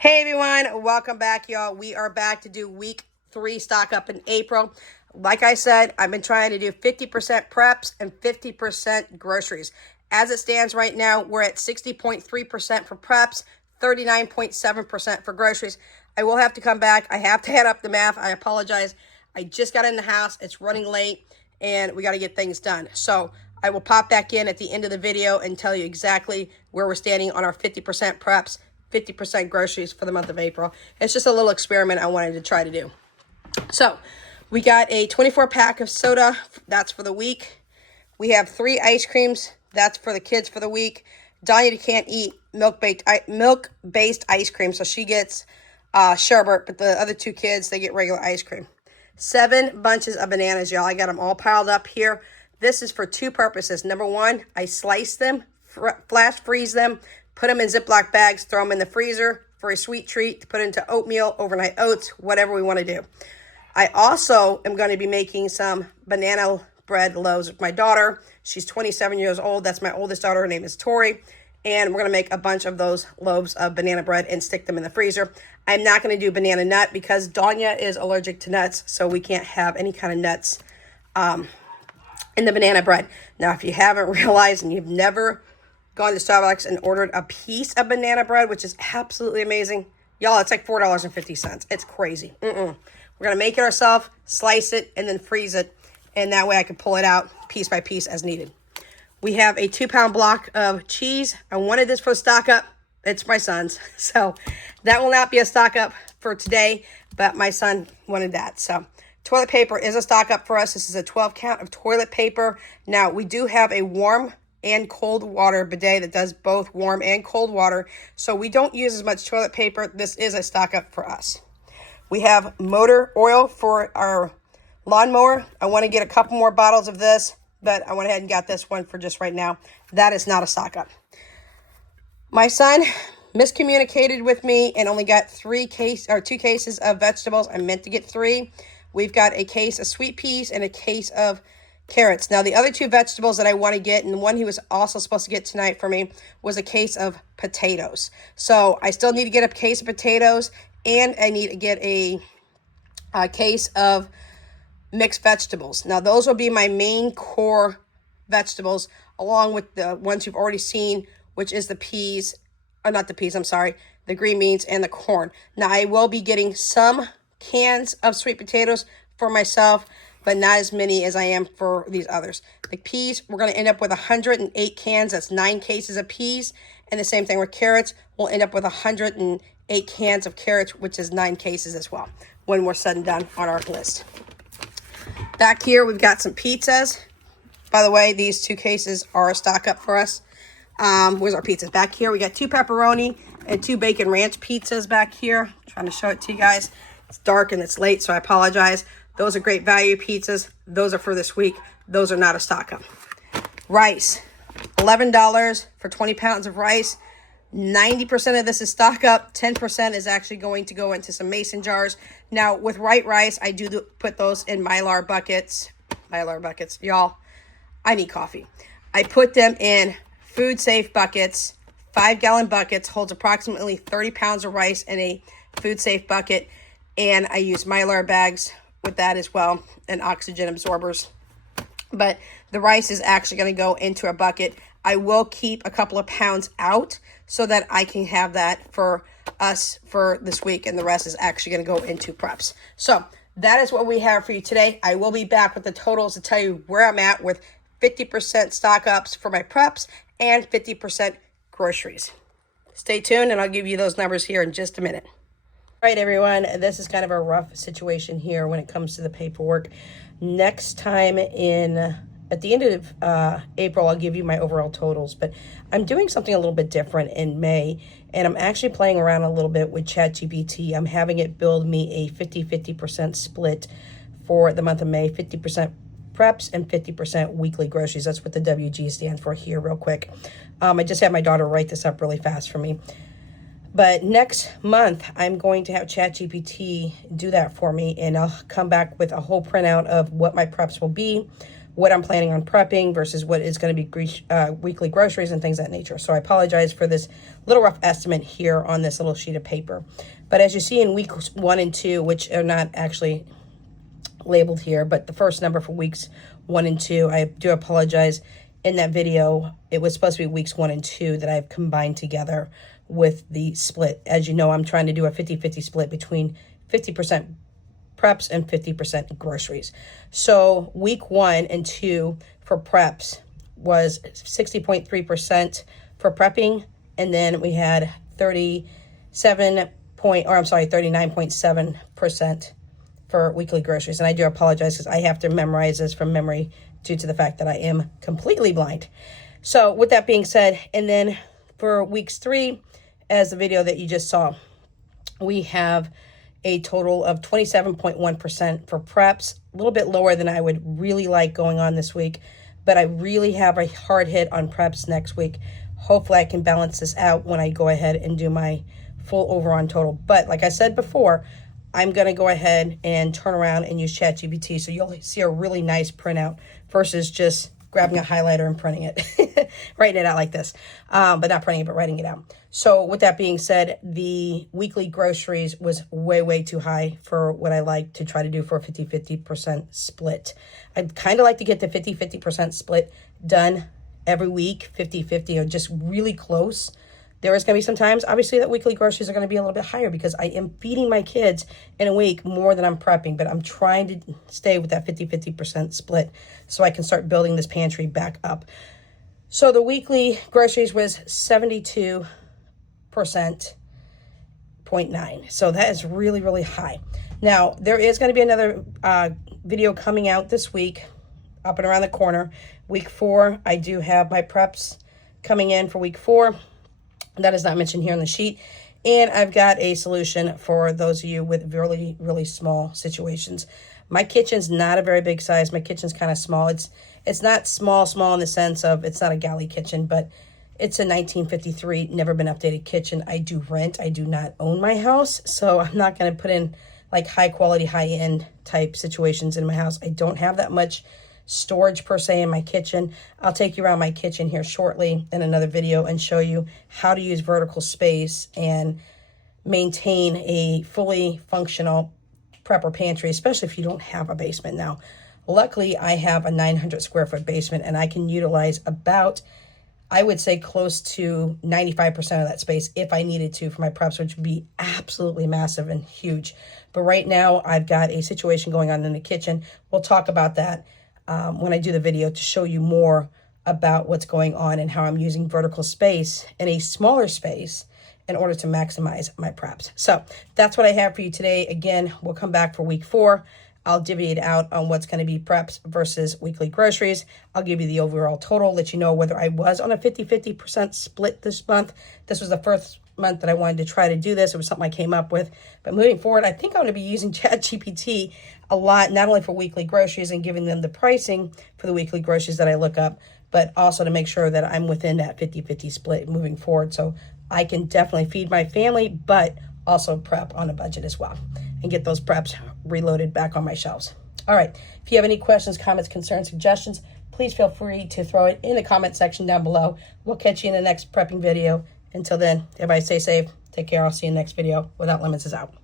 Hey everyone, welcome back, y'all. We are back to do week 3 stock up in April. Like I said, I've been trying to do 50% preps and 50% groceries. As it stands right now, we're at 60.3% for preps, 39.7% for groceries. I will have to come back. I have to add up the math. I apologize. I just got in the house. It's running late and we got to get things done. So I will pop back in at the end of the video and tell you exactly where we're standing on our 50% preps, 50% groceries for the month of April. It's just a little experiment I wanted to try to do. So we got a 24 pack of soda. That's for the week. We have 3 ice creams. That's for the kids for the week. Donya can't eat milk-based ice cream, so she gets sherbet, but the other 2 kids, they get regular ice cream. 7 bunches of bananas, y'all. I got them all piled up here. This is for 2 purposes. Number 1, I slice them, flash freeze them, put them in Ziploc bags, throw them in the freezer for a sweet treat, to put into oatmeal, overnight oats, whatever we want to do. I also am going to be making some banana bread loaves with my daughter. She's 27 years old. That's my oldest daughter. Her name is Tori. And we're going to make a bunch of those loaves of banana bread and stick them in the freezer. I'm not going to do banana nut because Donya is allergic to nuts, so we can't have any kind of nuts in the banana bread. Now, if you haven't realized and you've never gone to Starbucks and ordered a piece of banana bread, which is absolutely amazing, y'all, it's like $4.50. It's crazy. We're going to make it ourselves, slice it, and then freeze it. And that way I can pull it out piece by piece as needed. We have a 2-pound block of cheese. I wanted this for a stock up. It's my son's. So that will not be a stock up for today, but my son wanted that. So toilet paper is a stock up for us. This is a 12 count of toilet paper. Now, we do have a warm and cold water bidet that does both warm and cold water. So we don't use as much toilet paper. This is a stock up for us. We have motor oil for our lawnmower. I want to get a couple more bottles of this, but I went ahead and got this one for just right now. That is not a stock up. My son miscommunicated with me and only got 2 cases of vegetables. I meant to get 3. We've got a case of sweet peas and a case of carrots. Now, the other 2 vegetables that I want to get, and the one he was also supposed to get tonight for me, was a case of potatoes. So I still need to get a case of potatoes, and I need to get a case of mixed vegetables. Now, those will be my main core vegetables, along with the ones you've already seen, which is the peas, not the peas, I'm sorry, the green beans and the corn. Now, I will be getting some cans of sweet potatoes for myself, but not as many as I am for these others. The peas, we're going to end up with 108 cans. That's 9 cases of peas. And the same thing with carrots. We'll end up with 108 cans of carrots, which is 9 cases as well, when we're said and done on our list. Back here, we've got some pizzas. By the way, these 2 cases are a stock up for us. Where's our pizzas? Back here, we got 2 pepperoni and 2 bacon ranch pizzas back here. I'm trying to show it to you guys. It's dark and it's late, so I apologize. Those are great value pizzas. Those are for this week. Those are not a stock up. Rice, $11 for 20 pounds of rice. 90% of this is stock up. 10% is actually going to go into some mason jars. Now, with white rice, I do put those in Mylar buckets. Y'all, I need coffee. I put them in food safe buckets. 5-gallon buckets, holds approximately 30 pounds of rice in a food safe bucket. And I use Mylar bags with that as well, and oxygen absorbers. But the rice is actually going to go into a bucket. I will keep a couple of pounds out so that I can have that for us for this week, and the rest is actually going to go into preps. So that is what we have for you today. I will be back with the totals to tell you where I'm at with 50% stock ups for my preps and 50% groceries. Stay tuned, and I'll give you those numbers here in just a minute. All right, everyone, this is kind of a rough situation here when it comes to the paperwork. Next time at the end of April, I'll give you my overall totals, but I'm doing something a little bit different in May, and I'm actually playing around a little bit with ChatGPT. I'm having it build me a 50-50% split for the month of May, 50% preps and 50% weekly groceries. That's what the WG stands for here real quick. I just had my daughter write this up really fast for me. But next month, I'm going to have ChatGPT do that for me, and I'll come back with a whole printout of what my preps will be what I'm planning on prepping versus what is going to be weekly groceries and things of that nature. So I apologize for this little rough estimate here on this little sheet of paper. But as you see in weeks 1 and 2, which are not actually labeled here, but the first number for weeks 1 and 2, I do apologize. In that video, it was supposed to be weeks 1 and 2 that I've combined together with the split. As you know, I'm trying to do a 50-50 split between 50% preps and 50% groceries. So week 1 and 2 for preps was 60.3% for prepping, and then we had 39.7% for weekly groceries. And I do apologize because I have to memorize this from memory due to the fact that I am completely blind. So with that being said, and then for weeks 3, as the video that you just saw, we have a total of 27.1% for preps, a little bit lower than I would really like going on this week, but I really have a hard hit on preps next week. Hopefully I can balance this out when I go ahead and do my full over on total. But like I said before, I'm going to go ahead and turn around and use ChatGPT, so you'll see a really nice printout versus just grabbing a highlighter and printing it, writing it out like this, but not printing it, but writing it out. So with that being said, the weekly groceries was way, way too high for what I like to try to do for a 50-50% split. I'd kind of like to get the 50-50% split done every week, 50-50, or just really close. There is going to be some times, obviously, that weekly groceries are going to be a little bit higher because I am feeding my kids in a week more than I'm prepping, but I'm trying to stay with that 50-50% split so I can start building this pantry back up. So the weekly groceries was 72.9. So that is really, really high. Now, there is going to be another video coming out this week, up and around the corner. Week 4, I do have my preps coming in for week 4. That is not mentioned here on the sheet. And I've got a solution for those of you with really, really small situations. My kitchen's not a very big size. My kitchen's kind of small. It's not small in the sense of it's not a galley kitchen, but it's a 1953, never been updated kitchen. I do rent. I do not own my house. So I'm not going to put in like high quality, high end type situations in my house. I don't have that much storage per se in my kitchen. I'll take you around my kitchen here shortly in another video and show you how to use vertical space and maintain a fully functional prepper pantry, especially if you don't have a basement. Now, luckily I have a 900 square foot basement and I can utilize about, I would say, close to 95% of that space if I needed to for my preps, which would be absolutely massive and huge. But right now I've got a situation going on in the kitchen. We'll talk about that when I do the video to show you more about what's going on and how I'm using vertical space in a smaller space in order to maximize my preps. So that's what I have for you today. Again, we'll come back for week 4. I'll divvy it out on what's going to be preps versus weekly groceries. I'll give you the overall total, let you know whether I was on a 50-50% split this month. This was the first month that I wanted to try to do this. It was something I came up with. But moving forward, I think I'm going to be using ChatGPT a lot, not only for weekly groceries and giving them the pricing for the weekly groceries that I look up, but also to make sure that I'm within that 50-50 split moving forward. So I can definitely feed my family, but also prep on a budget as well and get those preps reloaded back on my shelves. All right. If you have any questions, comments, concerns, suggestions, please feel free to throw it in the comment section down below. We'll catch you in the next prepping video. Until then, everybody stay safe. Take care. I'll see you in the next video. Without Limits is out.